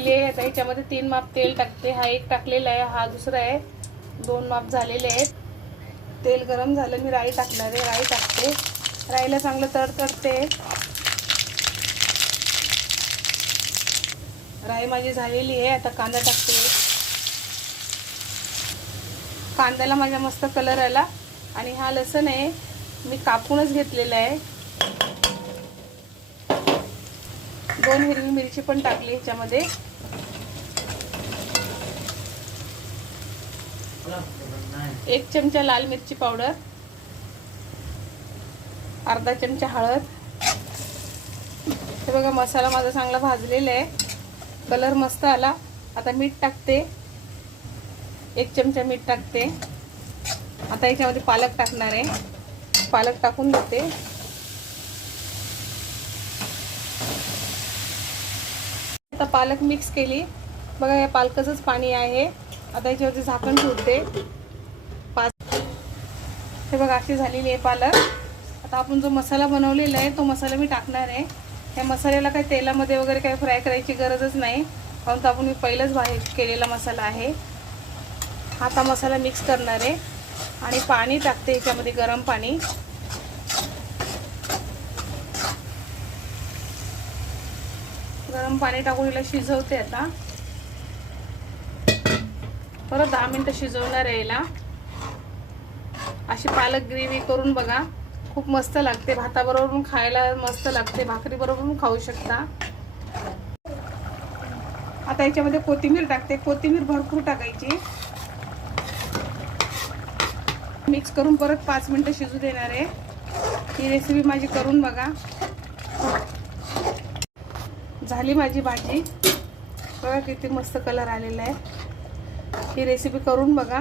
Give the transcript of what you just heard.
आता याच्यामध्ये 3 माप तेल टाकते. हा एक टाकलेला आहे, हा दुसरा आहे. 2 माप झालेले आहेत. तेल गरम झालं, मी राई टाकणार आहे. राई टाकते. राईला चांगलं तडतडते. राई माझी झालेली आहे. आता कांदा टाकते. कांद्याला माझा मस्त कलर आला. आणि हा लसूण आहे, मी कापूनच घेतलेला आहे. 2 हिरवी मिरची पण टाकली ह्याच्यामध्ये. एक चमचा लाल मिरची पावडर, अर्धा चमचा हळद. हे बघा, मसाला माझा चांगला भाजलेला आहे. कलर मस्त आला. आता मीठ टाकते. 1 चमचा मीठ टाकते. आता याच्यामध्ये पालक टाकणार आहे. पालक टाकून देते. आता पालक मिक्स केली. बघा, या पालकाचंच पाणी आहे. आता याच्यावरती झाकण ठेवते. हे बघा, अशी झालेली आहे पालक. आता आपण जो मसाला बनवलेला आहे तो मसाला मी टाकणार आहे. या मसाल्याला काही तेलामध्ये वगैरे काही फ्राय करायची गरजच नाही, कारण आपण मी पहिलंच बाहेर केलेला मसाला आहे. आता मसाला मिक्स करणार आहे आणि पाणी टाकते याच्यामध्ये, गरम पाणी. गरम पाणी टाकून याला शिजवते. आता परत 10 मिनिटं शिजवणार आहे याला. अशी पालक ग्रेव्ही करून बघा, खूप मस्त लागते. भाताबरोबर पण खायला मस्त लागते, भाकरी बरोबर पण खाऊ शकता. आता याच्यामध्ये कोथिंबीर टाकते. कोथिंबीर भरपूर टाकायची. मिक्स करून परत 5 मिनिटं शिजू देणार आहे. ही रेसिपी माझी करून बघा. झाली माझी भाजी. बघा किती मस्त कलर आलेला आहे. ही रेसिपी करून बघा.